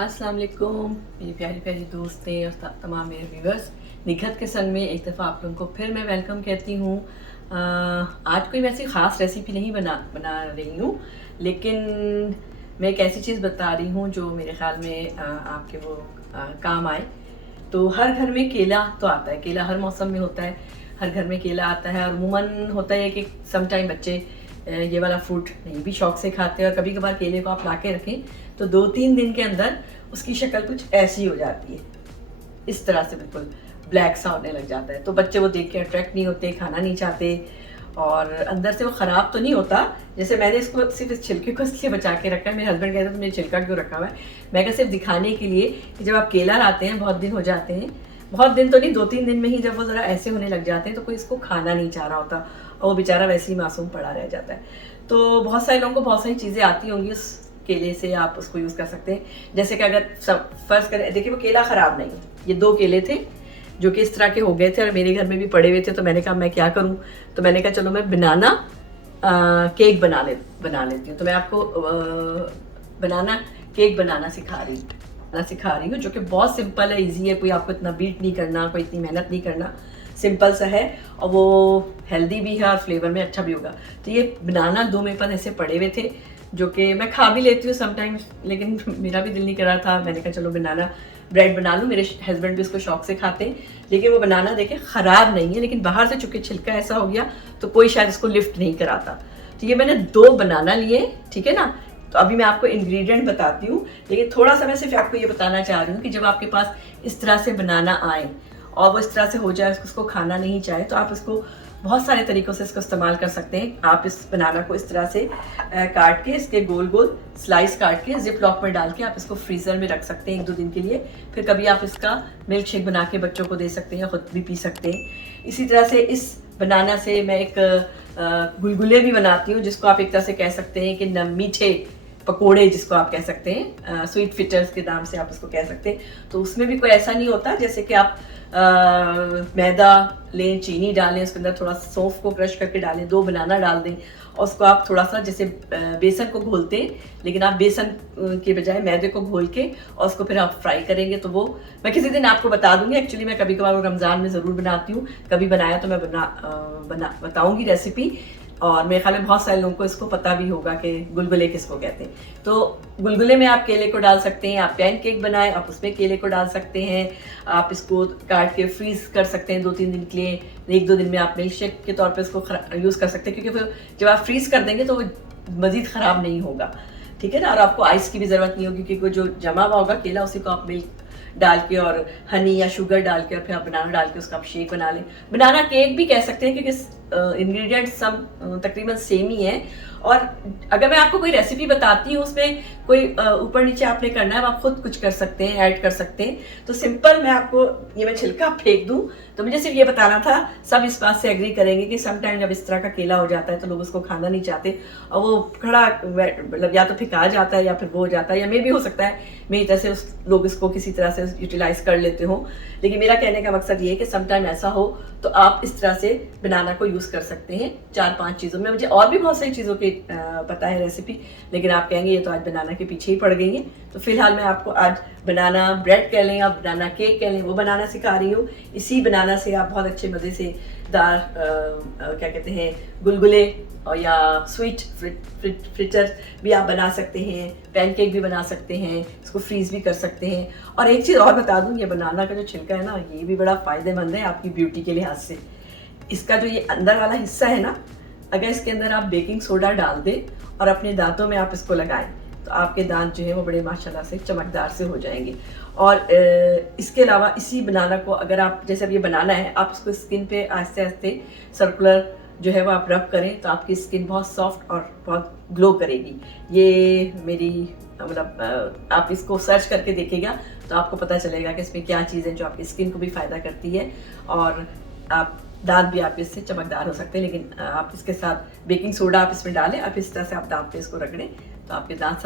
अस्सलाम वालेकुम मेरी प्यारी प्यारी दोस्तें और तमाम मेरे व्यूवर्स। निखत के संग में एक दफ़ा आप लोगों को फिर मैं वेलकम कहती हूँ। आज कोई वैसी ख़ास रेसिपी नहीं बना रही हूँ, लेकिन मैं एक ऐसी चीज़ बता रही हूँ जो मेरे ख़्याल में आपके वो काम आए। तो हर घर में केला तो आता है, केला हर मौसम में होता है, हर घर में केला आता है। और अमूमन होता है कि सम टाइम बच्चे ये वाला फ्रूट नहीं भी शौक से खाते हैं, और कभी कभार केले को आप ला के रखें तो 2-3 दिन के अंदर उसकी शक्ल कुछ ऐसी हो जाती है, इस तरह से बिल्कुल ब्लैक सा होने लग जाता है। तो बच्चे वो देख के अट्रैक्ट नहीं होते, खाना नहीं चाहते, और अंदर से वो ख़राब तो नहीं होता। जैसे मैंने इसको सिर्फ इस छिलके को इसलिए बचा के रखा है, मेरे हस्बैंड कहते हैं तुमने छिलका क्यों रखा हुआ है। मैं कहा सिर्फ दिखाने के लिए कि जब आप केला लाते हैं, बहुत दिन हो जाते हैं, बहुत दिन तो नहीं, 2-3 दिन में ही जब वो ज़रा ऐसे होने लग जाते हैं तो कोई इसको खाना नहीं चाह रहा होता, और वो बेचारा वैसे ही मासूम पड़ा रह जाता है। तो बहुत सारे लोगों को बहुत सारी चीज़ें आती होंगी उस केले से, आप उसको यूज़ कर सकते हैं। जैसे कि अगर फर्ज करें, देखिए वो केला ख़राब नहीं है, ये 2 केले थे जो कि इस तरह के हो गए थे और मेरे घर में भी पड़े हुए थे। तो मैंने कहा मैं क्या करूं, तो मैंने कहा चलो मैं बनाना केक बना लेती हूँ। तो मैं आपको बनाना केक बनाना सिखा रही हूँ, जो कि बहुत सिंपल है, इजी है। कोई आपको इतना बीट नहीं करना, कोई इतनी मेहनत नहीं करना, सिंपल सा है, और वो हेल्दी भी है और फ्लेवर में अच्छा भी होगा। तो ये बनाना 2 मेरे पास ऐसे पड़े हुए थे जो कि मैं खा भी लेती हूँ समटाइम्स, लेकिन मेरा भी दिल नहीं कर रहा था। मैंने कहा चलो बनाना ब्रेड बना लूँ, मेरे हस्बैंड भी इसको शौक से खाते हैं। लेकिन वो बनाना देखें ख़राब नहीं है, लेकिन बाहर से चूँकि छिलका ऐसा हो गया तो कोई शायद इसको लिफ्ट नहीं कराता। तो ये मैंने 2 बनाना लिए, ठीक है ना। तो अभी मैं आपको इंग्रेडिएंट बताती हूँ, लेकिन थोड़ा सा मैं सिर्फ आपको ये बताना चाह रही हूँ कि जब आपके पास इस तरह से बनाना आए और वो इस तरह से हो जाए, उसको खाना नहीं चाहे, तो आप इसको बहुत सारे तरीक़ों से इसको इस्तेमाल कर सकते हैं। आप इस बनाना को इस तरह से काट के, इसके गोल गोल स्लाइस काट के जिप लॉक में डाल के आप इसको फ्रीज़र में रख सकते हैं 1-2 दिन के लिए। फिर कभी आप इसका मिल्क शेक बना के बच्चों को दे सकते हैं, ख़ुद भी पी सकते हैं। इसी तरह से इस बनाना से मैं एक गुलगुले भी बनाती हूँ, जिसको आप एक तरह से कह सकते हैं कि मीठे पकोड़े, जिसको आप कह सकते हैं, स्वीट फिटर्स के नाम से आप उसको कह सकते हैं। तो उसमें भी कोई ऐसा नहीं होता जैसे कि आप मैदा लें, चीनी डालें, उसके अंदर थोड़ा सौंफ को क्रश करके डालें, 2 बनाना डाल दें, और उसको आप थोड़ा सा जैसे बेसन को घोलते हैं, लेकिन आप बेसन के बजाय मैदे को घोल के और उसको फिर आप फ्राई करेंगे। तो वो मैं किसी दिन आपको बता दूंगी। एक्चुअली मैं कभी कभार रमज़ान में ज़रूर बनाती हूँ, कभी बनाया तो मैं बताऊँगी रेसिपी। और मेरे ख्याल में बहुत सारे लोगों को इसको पता भी होगा कि गुलगुले किसको कहते हैं। तो गुलगुले में आप केले को डाल सकते हैं, आप पैन केक बनाएं, आप उसमें केले को डाल सकते हैं, आप इसको काट के फ्रीज कर सकते हैं 2-3 दिन के लिए। 1-2 दिन में आप मिल्क शेक के तौर पे इसको यूज़ कर सकते हैं, क्योंकि फिर जब आप फ्रीज कर देंगे तो वो मज़ीद ख़राब नहीं होगा, ठीक है ना। और आपको आइस की भी ज़रूरत नहीं होगी, क्योंकि जो जमा हुआ होगा केला उसी को आप मिल्क डाल के और हनी या शुगर डाल के और फिर आप बनाना डाल के उसका आप शेक बना लें। बनाना केक भी कह सकते हैं, क्योंकि इंग्रेडिएंट सब तकरीबन सेम ही है। और अगर मैं आपको कोई रेसिपी बताती हूँ, उसमें कोई ऊपर नीचे आपने करना है, आप खुद कुछ कर सकते हैं, ऐड कर सकते हैं। तो सिंपल मैं आपको ये मैं छिलका फेंक दूँ, तो मुझे सिर्फ ये बताना था। सब इस बात से एग्री करेंगे कि समटाइम जब इस तरह का केला हो जाता है तो लोग उसको खाना नहीं चाहते, और वो खड़ा मतलब या तो फिका जाता है या फिर वो हो जाता है, या मे भी हो सकता है मेरी तरह से लोग इसको किसी तरह से यूटिलाइज कर लेते हो। लेकिन मेरा कहने का मकसद ये है कि समटाइम ऐसा हो तो आप इस तरह से बनाना को यूज़ कर सकते हैं 4-5 चीज़ों में। मुझे और भी बहुत सारी चीज़ों की पता है रेसिपी, लेकिन आप कहेंगे ये तो आज बनाना के पीछे ही पड़ गई है। तो फिलहाल मैं आपको आज बनाना ब्रेड कह लें या बनाना केक कह लें, वो बनाना सिखा रही हूँ। इसी बनाना से आप बहुत अच्छे मज़े से दार क्या कहते हैं गुलगुले और या स्वीट फ्रिटर भी आप बना सकते हैं, पैनकेक भी बना सकते हैं, इसको फ्रीज़ भी कर सकते हैं। और एक चीज़ और बता दूँ, ये बनाना का जो छिलका है ना, ये भी बड़ा फ़ायदेमंद है आपकी ब्यूटी के लिहाज से। इसका जो ये अंदर वाला हिस्सा है ना, अगर इसके अंदर आप बेकिंग सोडा डाल दें और अपने दांतों में आप इसको लगाएं, तो आपके दांत जो है वो बड़े माशाल्लाह से चमकदार से हो जाएंगे। और इसके अलावा इसी बनाना को अगर आप, जैसे अब ये बनाना है, आप इसको स्किन पे आहिस्ते आहिस्ते सर्कुलर जो है वो आप रब करें, तो आपकी स्किन बहुत सॉफ्ट और बहुत ग्लो करेगी। ये मेरी मतलब आप इसको सर्च करके देखिएगा तो आपको पता चलेगा कि इसमें क्या चीज़ है जो आपकी स्किन को भी फ़ायदा करती है, और आप दांत भी आपके इससे चमकदार हो सकते हैं। लेकिन आप इसके साथ बेकिंग सोडा आप इसमें डालें, आप इस तरह से आप दांत पे इसको रगड़ें तो आपके दांत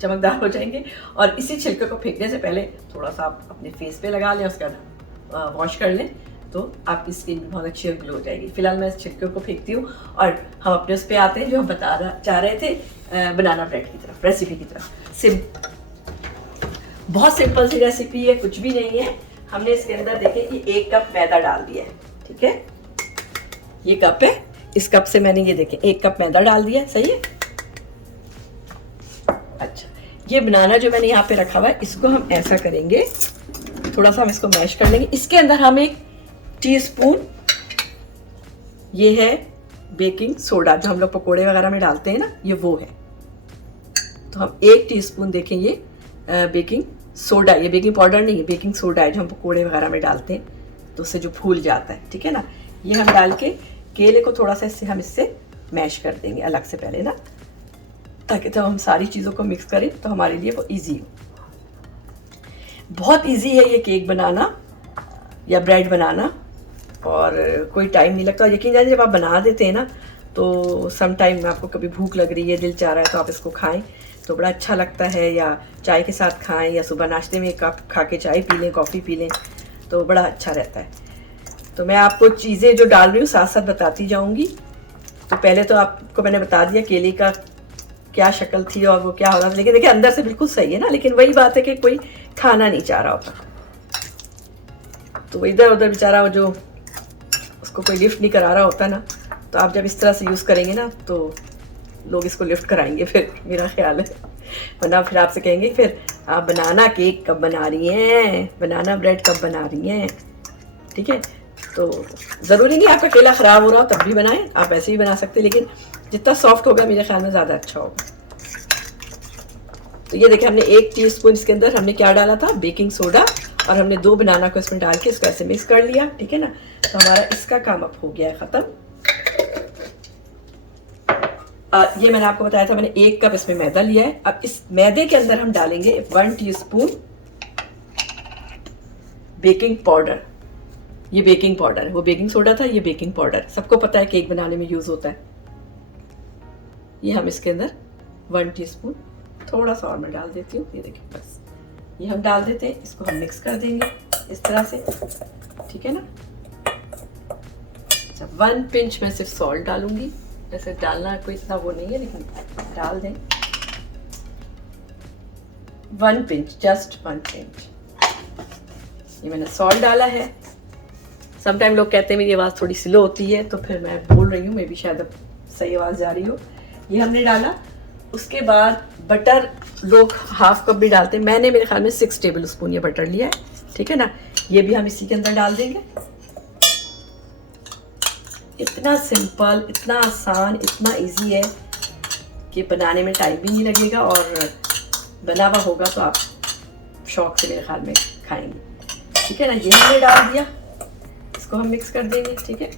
चमकदार हो जाएंगे। और इसी छिलके को फेंकने से पहले थोड़ा सा आप अपने फेस पे लगा लें, उसके बाद वॉश कर लें, तो आपकी स्किन भी बहुत अच्छी और ग्लो हो जाएगी। फिलहाल मैं इस छिलके को फेंकती हूँ और हम अपने उस पर आते हैं जो हम चाह रहे थे बनाना ब्रेड की तरफ, रेसिपी की तरफ। बहुत सिंपल सी रेसिपी है, कुछ भी नहीं है। हमने इसके अंदर देखें कि 1 कप मैदा डाल दिया है, ठीक है। ये कप है, इस कप से मैंने ये देखें 1 कप मैदा डाल दिया, सही है। अच्छा, ये बनाना जो मैंने यहाँ पे रखा हुआ है, इसको हम ऐसा करेंगे, थोड़ा सा हम इसको मैश कर लेंगे। इसके अंदर हम 1 टीस्पून, ये है बेकिंग सोडा, जो हम लोग पकोड़े वगैरह में डालते हैं ना, ये वो है। तो हम 1 टीस्पून देखें ये बेकिंग सोडा, ये बेकिंग पाउडर नहीं है, बेकिंग सोडा है जो हम पकोड़े वगैरह में डालते हैं, तो उससे जो फूल जाता है, ठीक है ना। ये हम डाल के केले को थोड़ा सा इससे मैश कर देंगे अलग से पहले ना, ताकि जब हम सारी चीज़ों को मिक्स करें तो हमारे लिए वो इजी हो। बहुत इजी है ये केक बनाना या ब्रेड बनाना, और कोई टाइम नहीं लगता। यकीन जानिए जब आप बना देते हैं ना, तो सम टाइम आपको कभी भूख लग रही है, दिल चाह रहा है, तो आप इसको खाएं तो बड़ा अच्छा लगता है, या चाय के साथ खाएं, या सुबह नाश्ते में 1 कप खा के चाय पी लें, कॉफ़ी पी लें, तो बड़ा अच्छा रहता है। तो मैं आपको चीज़ें जो डाल रही हूँ साथ साथ बताती जाऊँगी। तो पहले तो आपको मैंने बता दिया केले का क्या शक्ल थी और वो क्या हो रहा था, लेकिन देखिए अंदर से बिल्कुल सही है ना, लेकिन वही बात है कि कोई खाना नहीं चाह रहा होता, तो इधर उधर बेचारा जो उसको कोई लिफ्ट नहीं करा रहा होता ना, तो आप जब इस तरह से यूज़ करेंगे ना, तो लोग इसको लिफ्ट कराएंगे फिर, मेरा ख्याल है। वरना फिर आपसे कहेंगे फिर आप बनाना केक कब बना रही हैं, बनाना ब्रेड कब बना रही हैं, ठीक है। तो ज़रूरी नहीं आपका केला ख़राब हो रहा हो तब भी बनाएं, आप ऐसे ही बना सकते हैं, लेकिन जितना सॉफ्ट होगा मेरे ख्याल में ज़्यादा अच्छा होगा। तो ये देखिए हमने 1 टीस्पून इसके अंदर हमने क्या डाला था, बेकिंग सोडा, और हमने 2 बनाना को इसमें डाल के इसको ऐसे मिक्स कर लिया, ठीक है ना। तो हमारा इसका काम अब हो गया है ख़त्म। ये मैंने आपको बताया था, मैंने 1 कप इसमें मैदा लिया है। अब इस मैदे के अंदर हम डालेंगे 1 टीस्पून बेकिंग पाउडर। ये बेकिंग पाउडर है, वो बेकिंग सोडा था, ये बेकिंग पाउडर, सबको पता है केक बनाने में यूज होता है। ये हम इसके अंदर 1 टीस्पून, थोड़ा सा और मैं डाल देती हूँ, ये देखिए बस ये हम डाल देते हैं। इसको हम मिक्स कर देंगे इस तरह से, ठीक है ना। अच्छा, 1 पिंच मैं सिर्फ सॉल्ट डालूंगी, जैसे डालना कोई इतना वो नहीं है, लेकिन डाल दें 1 पिंच, जस्ट 1 पिंच। ये मैंने सॉल्ट डाला है। समटाइम लोग कहते हैं मेरी आवाज़ थोड़ी स्लो होती है, तो फिर मैं बोल रही हूँ, मे भी शायद अब सही आवाज़ जा रही हो। ये हमने डाला। उसके बाद बटर लोग 1/2 कप भी डालते हैं, मैंने मेरे ख्याल में 6 टेबल स्पून ये बटर लिया है, ठीक है ना। ये भी हम इसी के अंदर डाल देंगे। इतना सिंपल, इतना आसान, इतना इजी है कि बनाने में टाइम भी नहीं लगेगा, और बना हुआ होगा तो आप शौक से मेरे ख्याल में खाएंगे, ठीक है ना। ये हमने डाल दिया, इसको हम मिक्स कर देंगे, ठीक है।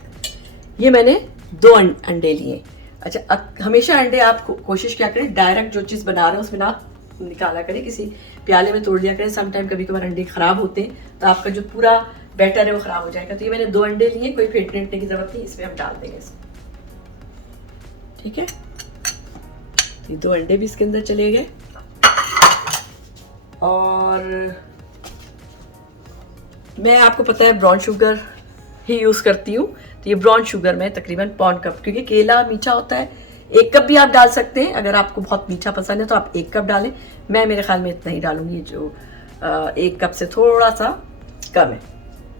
ये मैंने 2 अंडे लिए। अच्छा, हमेशा अंडे आप कोशिश क्या करें, डायरेक्ट जो चीज़ बना रहे हो उसमें ना निकाला करें, किसी प्याले में तोड़ दिया करें। समटाइम कभी कभार अंडे ख़राब होते हैं, तो आपका जो पूरा बैटर है वो ख़राब हो जाएगा। तो ये मैंने 2 अंडे लिए, कोई फेंटने की ज़रूरत नहीं, इसमें हम डाल देंगे इसको, ठीक है। ये 2 अंडे भी इसके अंदर चले गए, और मैं आपको पता है ब्राउन शुगर ही यूज़ करती हूँ। तो ये ब्राउन शुगर में तकरीबन 1 कप, क्योंकि केला मीठा होता है। 1 कप भी आप डाल सकते हैं, अगर आपको बहुत मीठा पसंद है तो आप 1 कप डालें। मैं मेरे ख्याल में इतना ही डालूंगी, जो 1 कप से थोड़ा सा कम है,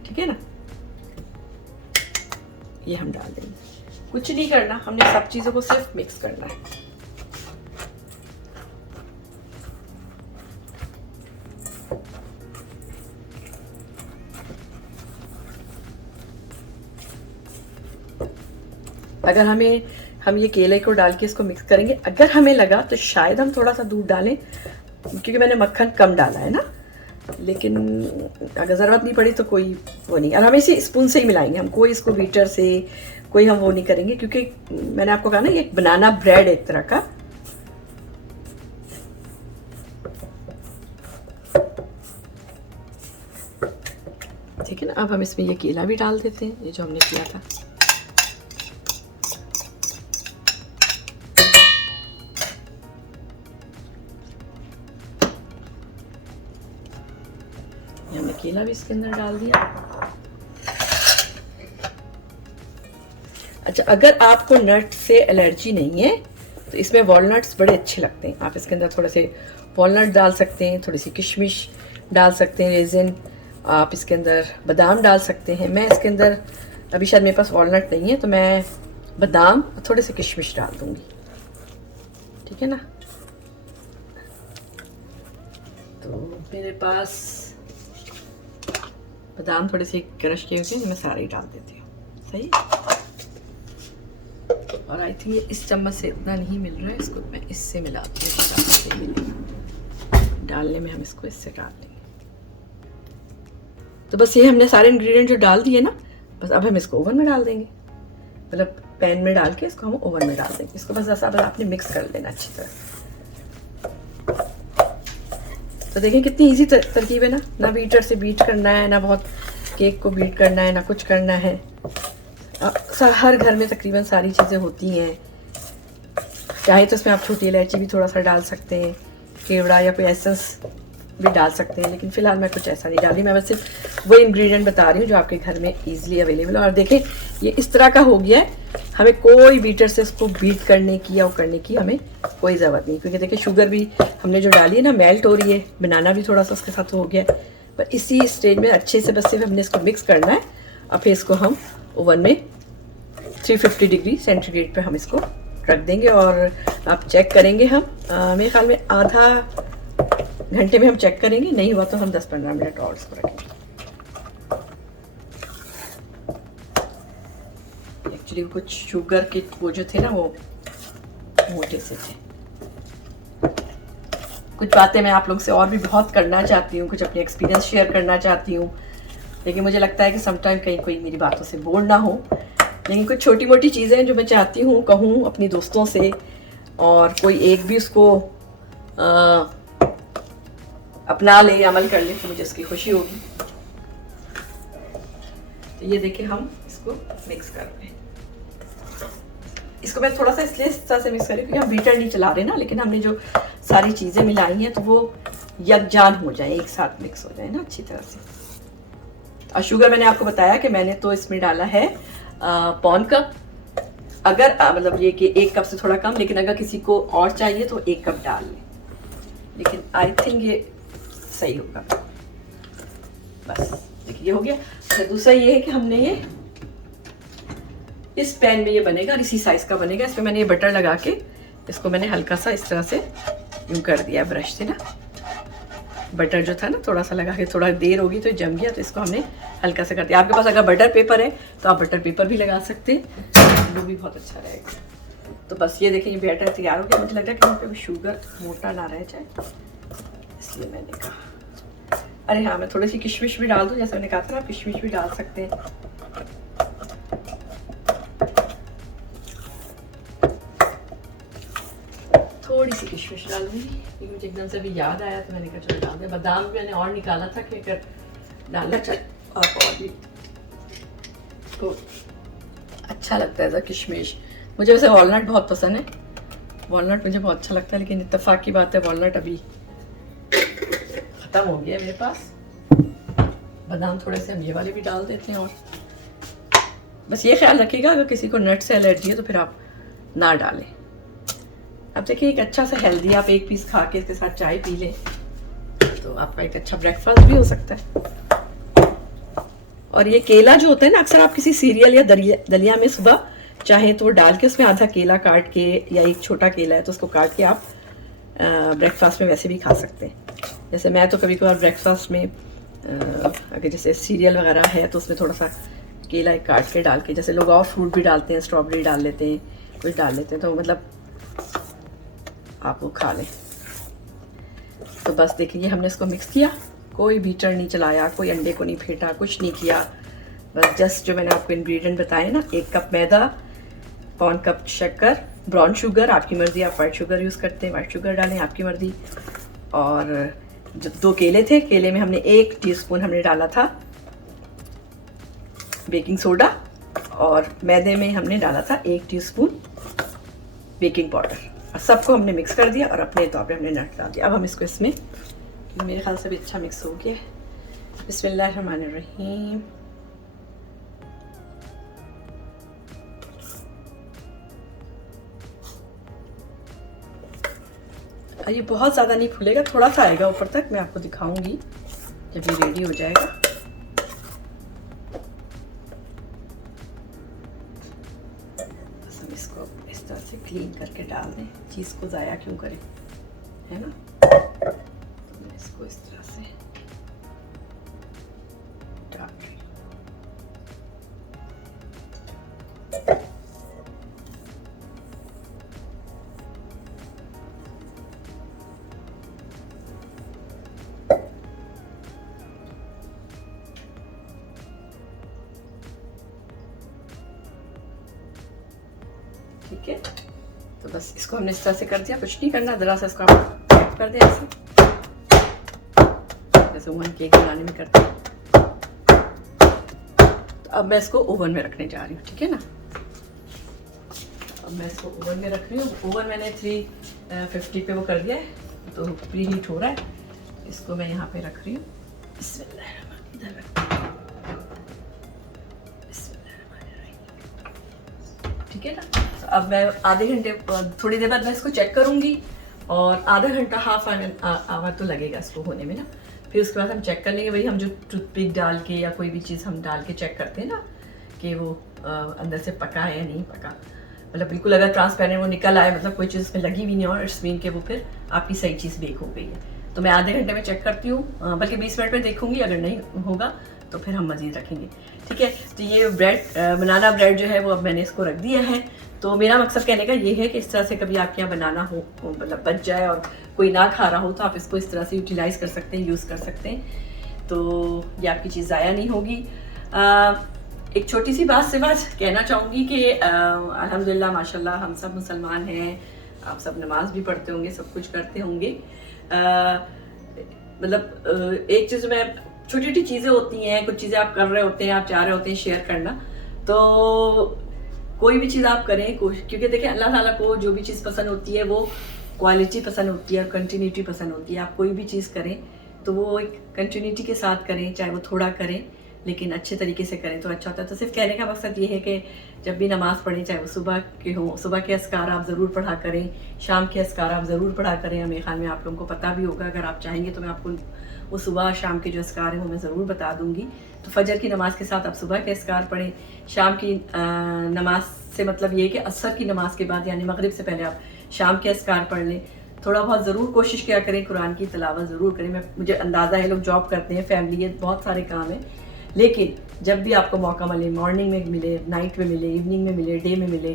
ठीक है ना। ये हम डाल देंगे, कुछ नहीं करना, हमने सब चीज़ों को सिर्फ मिक्स करना है। अगर हम ये केले को डाल के इसको मिक्स करेंगे, अगर हमें लगा तो शायद हम थोड़ा सा दूध डालें, क्योंकि मैंने मक्खन कम डाला है ना, लेकिन अगर ज़रूरत नहीं पड़ी तो कोई वो नहीं। और हम इसी स्पून से ही मिलाएंगे, हम कोई इसको बीटर से कोई हम वो नहीं करेंगे, क्योंकि मैंने आपको कहा ना ये एक बनाना ब्रेड एक तरह का। ठीक है ना। अब हम इसमें ये केला भी डाल देते हैं, ये जो हमने किया था। हमने केला भी इसके अंदर डाल दिया। अच्छा, अगर आपको नट से एलर्जी नहीं है तो इसमें वॉलनट्स बड़े अच्छे लगते हैं। आप इसके अंदर थोड़े से वॉलनट डाल सकते हैं, थोड़ी सी किशमिश डाल सकते हैं, रेजिन, आप इसके अंदर बादाम डाल सकते हैं। मैं इसके अंदर अभी शायद मेरे पास वॉलनट नहीं है तो मैं बादाम और थोड़े से किशमिश डाल दूँगी, ठीक है ना। तो मेरे पास बादाम थोड़े से क्रश किए हुए हैं, मैं सारे ही डाल देती हूँ, सही। और आई थिंक इस चम्मच से इतना नहीं मिल रहा है, इसको मैं इससे मिलाती हूँ, डालने में हम इसको इससे डाल लेंगे। तो बस ये हमने सारे इंग्रेडिएंट जो डाल दिए ना, बस अब हम इसको ओवन में डाल देंगे, मतलब पैन में डाल के इसको हम ओवन में डाल देंगे। इसको बस जैसा आपने मिक्स कर लेना अच्छी तरह। तो देखिए कितनी इजी तरकीब है ना, ना बीटर से बीट करना है, ना बहुत केक को बीट करना है, ना कुछ करना है। हर घर में तकरीबन सारी चीज़ें होती हैं। चाहे तो इसमें आप छोटी इलायची भी थोड़ा सा डाल सकते हैं, केवड़ा या कोई एसेंस भी डाल सकते हैं, लेकिन फ़िलहाल मैं कुछ ऐसा नहीं डाली। मैं बस सिर्फ वो इंग्रेडिएंट बता रही हूँ जो आपके घर में ईजिली अवेलेबल है। और देखें ये इस तरह का हो गया है, हमें कोई बीटर से इसको बीट करने की या करने की हमें कोई ज़रूरत नहीं, क्योंकि देखिए शुगर भी हमने जो डाली है ना मेल्ट हो रही है, बनाना भी थोड़ा सा उसके साथ हो गया है। पर इसी स्टेज में अच्छे से बस सिर्फ हमने इसको मिक्स करना है। और फिर इसको हम ओवन में 350 डिग्री सेंटीग्रेड पे हम इसको रख देंगे। और आप चेक करेंगे, हम मेरे ख्याल में आधा घंटे में हम चेक करेंगे, नहीं हुआ तो हम 10-15 मिनट और इसको रखेंगे। एक्चुअली कुछ शुगर के वो जो थे ना वो मोटे से थे। कुछ बातें मैं आप लोग से और भी बहुत करना चाहती हूँ, कुछ अपने एक्सपीरियंस शेयर करना चाहती हूँ, लेकिन मुझे लगता है कि समटाइम कहीं कोई मेरी बातों से बोर ना हो। लेकिन कुछ छोटी मोटी चीज़ें हैं जो मैं चाहती हूँ कहूँ अपनी दोस्तों से, और कोई एक भी उसको अपना ले, अमल कर ले, तो मुझे उसकी खुशी होगी। तो ये देखिए हम इसको मिक्स कर रहे हैं। इसको मैं थोड़ा सा इसलिए इस तरह से मिक्स करें क्योंकि हम बीटर नहीं चला रहे ना, लेकिन हमने जो सारी चीज़ें मिलाई हैं तो वो यकजान हो जाए, एक साथ मिक्स हो जाए ना अच्छी तरह से। और शुगर मैंने आपको बताया कि मैंने तो इसमें डाला है 1 कप। अगर मतलब ये कि 1 कप से थोड़ा कम, लेकिन अगर किसी को और चाहिए तो 1 कप डाल लें, लेकिन आई थिंक ये सही होगा। बस देखिए ये हो गया। अच्छा दूसरा ये है कि हमने ये इस पैन में ये बनेगा और इसी साइज़ का बनेगा। इसमें मैंने ये बटर लगा के इसको मैंने हल्का सा इस तरह से यूँ कर दिया ब्रश से ना, बटर जो था ना थोड़ा सा लगा के, थोड़ा देर होगी तो जम गया, तो इसको हमने हल्का सा कर दिया। आपके पास अगर बटर पेपर है तो आप बटर पेपर भी लगा सकते हैं, वो भी बहुत अच्छा रहेगा। तो बस ये देखें ये बैटर तैयार हो गया। मुझे लग रहा है कि वहाँ पे शुगर मोटा ना रह जाए, इसलिए मैंने कहा। अरे हाँ, मैं थोड़ी सी किशमिश भी डाल दूँ, जैसे मैंने कहा था ना, किशमिश भी डाल सकते हैं। थोड़ी सी किशमिश डालूंगी क्योंकि मुझे एकदम से अभी याद आया, तो मैंने कहा चलो डाल दिया। बादाम भी मैंने और निकाला था कि अगर डालना चल और भी तो अच्छा लगता है ऐसा किशमिश। मुझे वैसे वॉलनट बहुत पसंद है, वॉलनट मुझे बहुत अच्छा लगता है, लेकिन इत्तेफाक की बात है वॉलनट अभी ख़त्म हो गया है मेरे पास। बादाम थोड़े से हम ये वाले भी डाल देते हैं। और बस ये ख्याल रखिएगा अगर किसी को नट से एलर्जी है तो फिर आप ना डालें। अब देखिए एक अच्छा सा हेल्दी, आप 1 पीस खा के इसके साथ चाय पी लें तो आपका एक अच्छा ब्रेकफास्ट भी हो सकता है। और ये केला जो होता है ना, अक्सर आप किसी सीरियल या दलिया में सुबह चाहे तो वो डाल के उसमें आधा केला काट के, या एक छोटा केला है तो उसको काट के आप ब्रेकफास्ट में वैसे भी खा सकते हैं। जैसे मैं तो कभी कभार ब्रेकफास्ट में अगर जैसे सीरियल वगैरह है तो उसमें थोड़ा सा केला एक काट के डाल के, जैसे लोग और फ्रूट भी डालते हैं, स्ट्रॉबेरी डाल लेते हैं, कुछ डाल लेते हैं, तो मतलब आप वो खा लें। तो बस देखिए हमने इसको मिक्स किया, कोई बीटर नहीं चलाया, कोई अंडे को नहीं फेंटा, कुछ नहीं किया। बस जस्ट जो मैंने आपको इंग्रेडिएंट बताए ना, 1 कप मैदा, 1 कप शक्कर, ब्राउन शुगर आपकी मर्ज़ी, आप वाइट शुगर यूज़ करते हैं वाइट शुगर डालें आपकी मर्ज़ी। और जो 2 केले थे, केले में हमने 1 टीस्पून हमने डाला था बेकिंग सोडा, और मैदे में हमने डाला था 1 टीस्पून बेकिंग पाउडर। सबको हमने मिक्स कर दिया और अपने तौर पे हमने नट डाल दिया। अब हम इसको इसमें, मेरे ख्याल से भी अच्छा मिक्स हो गया। बिस्मिल्लाहिर्रहमानिर्रहीम। ये बहुत ज़्यादा नहीं फूलेगा, थोड़ा सा आएगा ऊपर तक, मैं आपको दिखाऊंगी जब ये रेडी हो जाएगा। बस हम इसको इस तरह से क्लीन करके डाल दें, चीज़ को ज़ाया क्यों करें, है ना। तो मैं इसको इस तरह से डाल रही हूँ। ठीक है, तो बस इसको हमने इस तरह से कर दिया, कुछ नहीं करना, ज़रा सा इसको आप कर दें ऐसे, जैसे ओवन केक बनाने में करते हैं। तो अब मैं इसको ओवन में रखने जा रही हूँ, ठीक है ना। अब मैं इसको ओवन में रख रही हूँ। ओवन मैंने 350 पे वो कर दिया है, तो प्री हीट हो रहा है। इसको मैं यहाँ पे रख रही हूँ। इधर रख, ठीक है ना। तो अब मैं आधे घंटे, थोड़ी देर बाद मैं इसको चेक करूँगी, और आधा घंटा हाफ आवर तो लगेगा इसको होने में ना। फिर उसके बाद हम चेक कर लेंगे, भाई हम जो टूथपिक डाल के या कोई भी चीज़ हम डाल के चेक करते हैं ना कि वो अंदर से पका है या नहीं पका, मतलब बिल्कुल अगर ट्रांसपेरेंट वो निकल आए, मतलब कोई चीज़ उसमें लगी भी नहीं और इट्स मीन कि वो फिर आपकी सही चीज़ बेक हो गई है। तो मैं आधे घंटे में चेक करती हूँ, बल्कि 20 मिनट में देखूँगी, अगर नहीं होगा तो फिर हम मज़ीद रखेंगे, ठीक है। तो ये ब्रेड, बनाना ब्रेड जो है वो अब मैंने इसको रख दिया है। तो मेरा मकसद कहने का ये है कि इस तरह से कभी आपके यहाँ बनाना हो, मतलब बच जाए और कोई ना खा रहा हो, तो आप इसको इस तरह से यूटिलाइज़ कर सकते हैं, यूज़ कर सकते हैं। तो ये आपकी चीज़ ज़ाया नहीं होगी। एक छोटी सी बात से बात कहना चाहूँगी कि अल्हम्दुलिल्लाह माशाल्लाह हम सब मुसलमान हैं, आप सब नमाज भी पढ़ते होंगे, सब कुछ करते होंगे। मतलब एक चीज़ में छोटी छोटी चीज़ें होती हैं, कुछ चीज़ें आप कर रहे होते हैं, आप चाह रहे होते हैं शेयर करना, तो कोई भी चीज़ आप करें क्योंकि देखिए अल्लाह ताला को जो भी चीज़ पसंद होती है वो क्वालिटी पसंद होती है और कंटिन्यूटी पसंद होती है। आप कोई भी चीज़ करें तो वो एक कंटिन्यूटी के साथ करें, चाहे वो थोड़ा करें लेकिन अच्छे तरीके से करें तो अच्छा होता है। तो सिर्फ कहने का मकसद ये है कि जब भी नमाज़ पढ़ें, चाहे वो सुबह के हों, सुबह के अस्कार आप ज़रूर पढ़ा करें, शाम के अस्कार आप ज़रूर पढ़ा करें। मेरे ख्याल में आप लोगों को पता भी होगा, अगर आप चाहेंगे तो मैं आपको वो सुबह शाम के जो अस्कार हैं वो मैं ज़रूर बता दूँगी। तो फजर की नमाज़ के साथ आप सुबह के अस्कार पढ़ें, शाम की नमाज से मतलब ये कि असर की नमाज़ के बाद यानी मगरिब से पहले आप शाम के अस्कार पढ़ लें। थोड़ा बहुत ज़रूर कोशिश किया करें, कुरान की तिलावत ज़रूर करें। मुझे अंदाज़ा है लोग जॉब करते हैं, फैमिली है, बहुत सारे काम हैं, लेकिन जब भी आपको मौका मिले, मॉर्निंग में मिले, नाइट में मिले, इवनिंग में मिले, डे में मिले,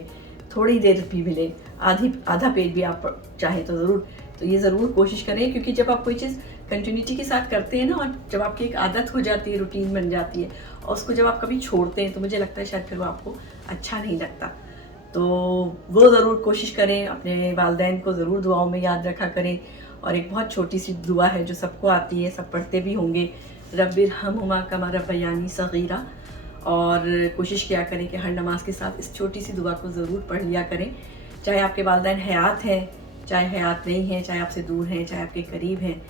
थोड़ी देर भी मिले, आधा पेज भी आप चाहें तो ज़रूर, तो ये ज़रूर कोशिश करें। क्योंकि जब आप कोई चीज़ कंटिन्यूटी के साथ करते हैं ना, और जब आपकी एक आदत हो जाती है, रूटीन बन जाती है, और उसको जब आप कभी छोड़ते हैं तो मुझे लगता है शायद फिर वो आपको अच्छा नहीं लगता। तो वो ज़रूर कोशिश करें, अपने वालिदैन को ज़रूर दुआओं में याद रखा करें। और एक बहुत छोटी सी दुआ है जो सबको आती है, सब पढ़ते भी होंगे, रब्बिरहम्हुमा कमा रब्बयानी सगीरा। और कोशिश किया करें कि हर नमाज के साथ इस छोटी सी दुआ को ज़रूर पढ़ लिया करें, चाहे आपके वालिदैन हयात हैं, चाहे हयात नहीं हैं, चाहे आपसे दूर हैं, चाहे आपके करीब हैं।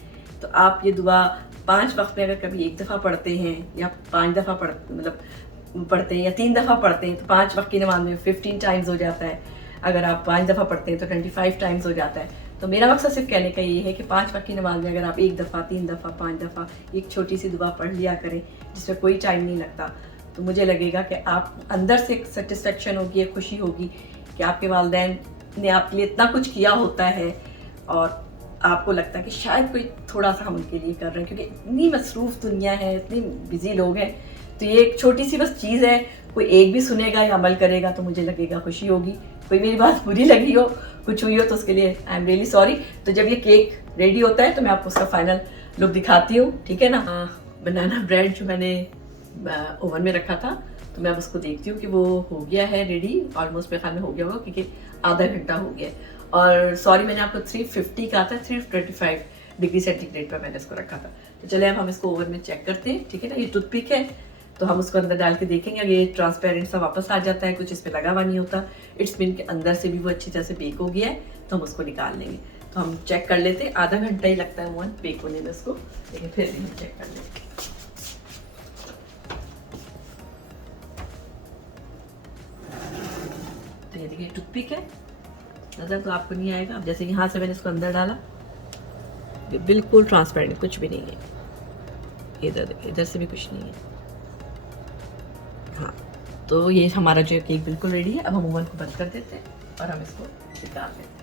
तो आप ये दुआ 5 वक्त में अगर कभी एक दफ़ा पढ़ते हैं या 5 दफ़ा पढ़ते हैं या 3 दफ़ा पढ़ते हैं तो 5 वक्त की नमाज में 15 टाइम्स हो जाता है। अगर आप 5 दफ़ा पढ़ते हैं तो 25 टाइम्स हो जाता है। तो मेरा मकसद सिर्फ कहने का ये है कि 5 वक्त की नमाज में अगर आप 1 दफ़ा, 3 दफ़ा, 5 दफ़ा एक छोटी सी दुआ पढ़ लिया करें जिसमें कोई टाइम नहीं लगता, तो मुझे लगेगा कि आप अंदर से एक सेटिस्फेक्शन होगी, एक खुशी होगी कि आपके वालिदैन ने आपके लिए इतना कुछ किया होता है और आपको लगता है कि शायद कोई थोड़ा सा हम उनके लिए कर रहे हैं, क्योंकि इतनी मसरूफ़ दुनिया है, इतने बिजी लोग हैं। तो ये एक छोटी सी बस चीज़ है, कोई एक भी सुनेगा या अमल करेगा तो मुझे लगेगा खुशी होगी। कोई मेरी बात बुरी लगी हो, कुछ हुई हो तो उसके लिए आई एम रियली सॉरी। तो जब ये केक रेडी होता है तो मैं आपको उसका फाइनल लुक दिखाती हूँ, ठीक है ना। बनाना ब्रेड जो मैंने ओवन में रखा था तो मैं अब उसको देखती हूँ कि वो हो गया है रेडी, ऑलमोस्ट मेरे ख्याल में हो गया होगा क्योंकि आधा घंटा हो गया है। और सॉरी मैंने आपको 350 कहा था, 325 डिग्री सेंटीग्रेड पर मैंने इसको रखा था। तो चले अब हम इसको ओवन में चेक करते हैं, ठीक है ना। ये टूथपिक है तो हम उसको अंदर डाल के देखेंगे, अगर ये ट्रांसपेरेंट सा वापस आ जाता है, कुछ इस पर लगा हुआ नहीं होता, इट्स मीन के अंदर से भी वो अच्छी तरह से बेक हो गया है, तो हम उसको निकाल लेंगे। तो हम चेक कर लेते हैं, आधा घंटा ही लगता है ओवन बेक होने में उसको, लेकिन फिर भी हम चेक कर लेंगे। तो ये देखिए टूथपिक है, नज़र तो आपको नहीं आएगा। अब जैसे यहाँ से मैंने इसको अंदर डाला बिल्कुल ट्रांसपेरेंट, कुछ भी नहीं है। इधर इधर से भी कुछ नहीं है। हाँ, तो ये हमारा जो केक बिल्कुल रेडी है। अब हम ओवन को बंद कर देते हैं और हम इसको निकाल लेते हैं।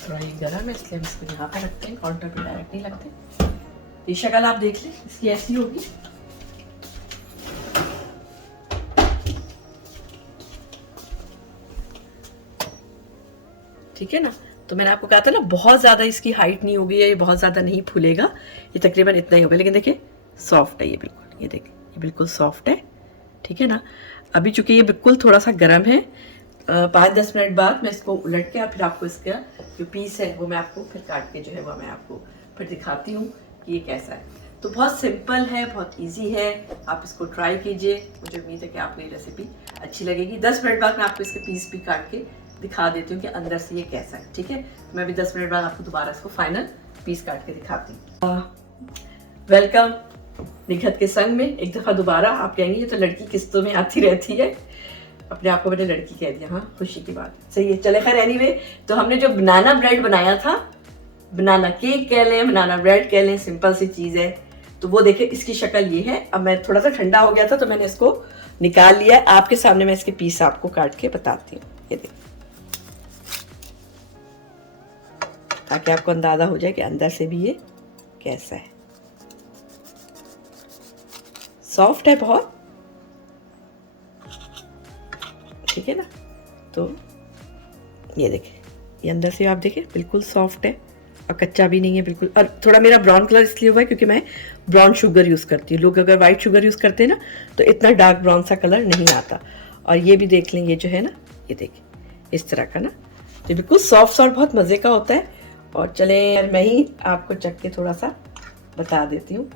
थोड़ा ये गर्म है इसलिए हम इसको यहाँ पर रखते हैं, काउंटर पे डायरेक्ट नहीं लगते। ये शक्ल आप देख लें इसकी ऐसी होगी। ठीक है ना। तो मैंने आपको कहा था ना बहुत ज़्यादा इसकी हाइट नहीं होगी, ये बहुत ज़्यादा नहीं फूलेगा, ये तकरीबन इतना ही होगा। लेकिन देखिए सॉफ्ट है ये बिल्कुल, ये देखिए ये बिल्कुल सॉफ्ट है। ठीक है ना। अभी चूंकि ये बिल्कुल थोड़ा सा गर्म है, 5-10 मिनट बाद मैं इसको उलट के फिर आपको इसका जो पीस है वो मैं आपको फिर काट के जो है वो मैं आपको फिर दिखाती हूँ कि ये कैसा है। तो बहुत सिंपल है, बहुत इजी है, आप इसको ट्राई कीजिए। मुझे उम्मीद है कि आपको ये रेसिपी अच्छी लगेगी। 10 मिनट बाद मैं आपको इसके पीस भी काट के दिखा देती हूँ कि अंदर से ये कैसा है। ठीक है, तो मैं भी 10 मिनट बाद आपको दोबारा इसको फाइनल पीस काट के दिखाती हूँ। वेलकम निघत के संग में एक दफ़ा दोबारा। आप कहेंगे ये तो लड़की किस्तों में आती रहती है। अपने आप को मैंने लड़की कह दिया, हाँ खुशी की बात सही है। चले खैर एनीवे, तो हमने जो बनाना ब्रेड बनाया था, बनाना केक कह लें, बनाना ब्रेड कह लें, सिंपल सी चीज़ है। तो वो देखिए इसकी शक्ल ये है। अब मैं थोड़ा सा ठंडा हो गया था तो मैंने इसको निकाल लिया। आपके सामने मैं इसके पीस आपको काट के बताती हूँ। ये देखिए, ताकि आपको अंदाज़ा हो जाए कि अंदर से भी ये कैसा है। सॉफ्ट है बहुत, ठीक है ना। तो ये देखिए, ये अंदर से आप देखिए बिल्कुल सॉफ्ट है और कच्चा भी नहीं है बिल्कुल। और थोड़ा मेरा ब्राउन कलर इसलिए हुआ है क्योंकि मैं ब्राउन शुगर यूज़ करती हूँ। लोग अगर वाइट शुगर यूज़ करते हैं ना तो इतना डार्क ब्राउन सा कलर नहीं आता। और ये भी देख लें, ये जो है ना, ये देखिए इस तरह का ना, ये बिल्कुल सॉफ्ट और बहुत मज़े का होता है। और चले यार मैं ही आपको चख के थोड़ा सा बता देती हूँ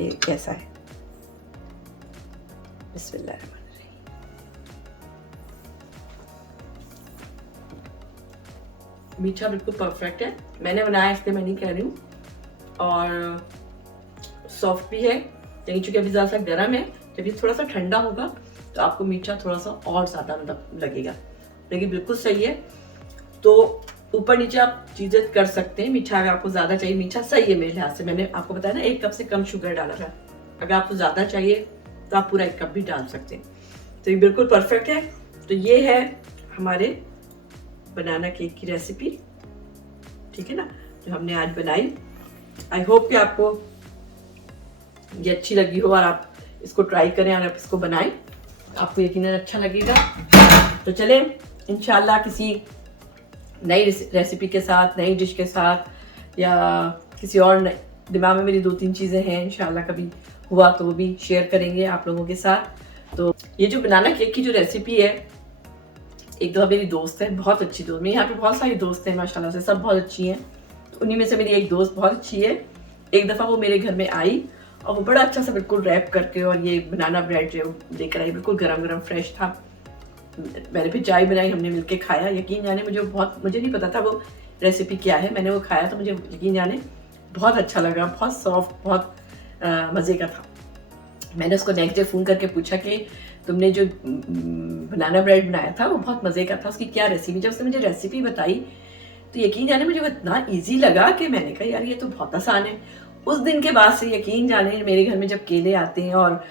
ये कैसा है। बिस्मिल्लाह। मीठा बिल्कुल परफेक्ट है, मैंने बनाया इसलिए मैं नहीं कह रही हूँ। और सॉफ्ट भी है, लेकिन चूंकि अभी ज़्यादा सा गर्म है, जब ये थोड़ा सा ठंडा होगा तो आपको मीठा थोड़ा सा और ज़्यादा मतलब लगेगा, लेकिन बिल्कुल सही है। तो ऊपर नीचे आप चीज़ें कर सकते हैं। मीठा अगर आपको ज़्यादा चाहिए, मीठा सही है मेरे लिहाज से। मैंने आपको बताया ना 1 कप से कम शुगर डाला था। अगर आपको ज़्यादा चाहिए तो आप पूरा 1 कप भी डाल सकते हैं। तो ये बिल्कुल परफेक्ट है। तो ये है हमारे बनाना केक की रेसिपी, ठीक है ना, जो हमने आज बनाई। आई होप कि आपको ये अच्छी लगी हो और आप इसको ट्राई करें और आप इसको बनाएं, आपको यकीनन अच्छा लगेगा। तो चलें इंशाल्लाह किसी नई रेसिपी के साथ, नई डिश के साथ, या किसी और दिमाग में मेरी 2-3 चीज़ें हैं, इंशाल्लाह कभी हुआ तो वो भी शेयर करेंगे आप लोगों के साथ। तो ये जो बनाना केक की जो रेसिपी है, एक दफ़ा मेरी दोस्त है, बहुत अच्छी दोस्त, मेरे यहाँ पे बहुत सारी दोस्त हैं माशाल्लाह से, सब बहुत अच्छी हैं। तो उन्हीं में से मेरी एक दोस्त बहुत अच्छी है। एक दफ़ा वो मेरे घर में आई और वो बड़ा अच्छा सा बिल्कुल रैप करके और ये बनाना ब्रेड जो लेकर आई, बिल्कुल गरम गरम फ्रेश था। मैंने फिर चाय बनाई, हमने मिलके खाया। यकीन जाने मुझे नहीं पता था वो रेसिपी क्या है। मैंने वो खाया तो मुझे यकीन जाने बहुत अच्छा लगा, बहुत सॉफ्ट, बहुत मज़े का था। मैंने उसको नेक्स्ट डे फ़ोन करके पूछा कि तुमने जो बनाना ब्रेड बनाया था वो बहुत मज़े का था, उसकी क्या रेसिपी। जब उसने मुझे रेसिपी बताई तो यकीन जाने मुझे इतना ईजी लगा कि मैंने कहा यार ये तो बहुत आसान है। उस दिन के बाद से यकीन जाने मेरे घर में जब केले आते हैं और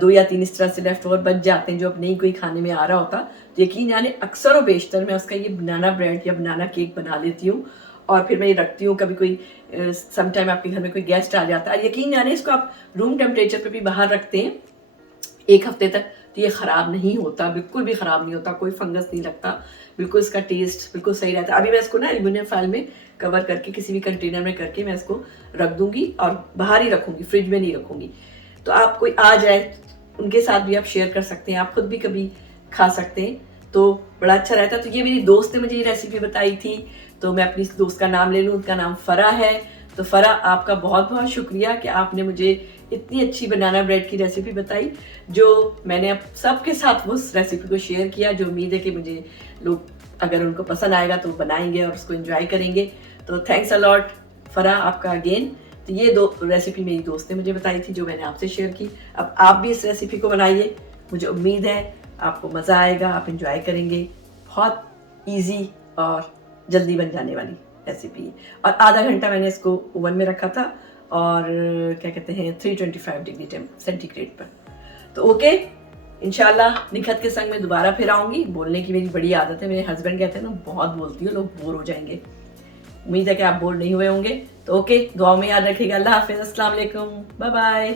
2 या 3 इस तरह से लेफ्ट ओवर बच जाते हैं जो अब नहीं कोई खाने में आ रहा होता, तो यकीन जाने अक्सर और बेशतर मैं उसका ये बनाना ब्रेड या बनाना केक बना लेती हूँ और फिर मैं ये रखती हूँ। कभी कोई समटाइम आपके घर में कोई गेस्ट आ जाता है, यकीन जाने इसको आप रूम टेम्परेचर पर भी बाहर रखते हैं 1 हफ्ते तक तो ये ख़राब नहीं होता, बिल्कुल भी ख़राब नहीं होता, कोई फंगस नहीं लगता, बिल्कुल इसका टेस्ट बिल्कुल सही रहता है। अभी मैं इसको ना एल्यूमिनियम फॉइल में कवर करके किसी भी कंटेनर में करके मैं इसको रख दूंगी और बाहर ही रखूंगी, फ्रिज में नहीं रखूंगी। तो आप कोई आ जाए उनके साथ भी आप शेयर कर सकते हैं, आप खुद भी कभी खा सकते हैं, तो बड़ा अच्छा रहता है। तो ये मेरी दोस्त ने मुझे ये रेसिपी बताई थी, तो मैं अपनी दोस्त का नाम ले लूँ, उनका नाम फ़रा है। तो फ़रा आपका बहुत बहुत शुक्रिया कि आपने मुझे इतनी अच्छी बनाना ब्रेड की रेसिपी बताई, जो मैंने अब सबके साथ उस रेसिपी को शेयर किया, जो उम्मीद है कि मुझे लोग अगर उनको पसंद आएगा तो बनाएंगे और उसको एंजॉय करेंगे। तो थैंक्स अ लॉट फ़रा आपका अगेन। तो ये 2 रेसिपी मेरी दोस्त ने मुझे बताई थी, जो मैंने आपसे शेयर की। अब आप भी इस रेसिपी को बनाइए, मुझे उम्मीद है आपको मज़ा आएगा, आप इंजॉय करेंगे। बहुत ईजी और जल्दी बन जाने वाली रेसिपी है। और आधा घंटा मैंने इसको ओवन में रखा था, और क्या कहते हैं 325 डिग्री सेंटीग्रेड पर। तो ओके, इंशाल्लाह निखत के संग में दोबारा फिर आऊँगी। बोलने की मेरी बड़ी आदत है, मेरे हस्बैंड कहते हैं ना बहुत बोलती हो, लोग बोर हो जाएंगे। उम्मीद है कि आप बोर नहीं हुए होंगे। तो ओके, दुआ में याद रखिएगा। अल्लाह हाफिज़, अस्सलाम वालेकुम, बाय बाय।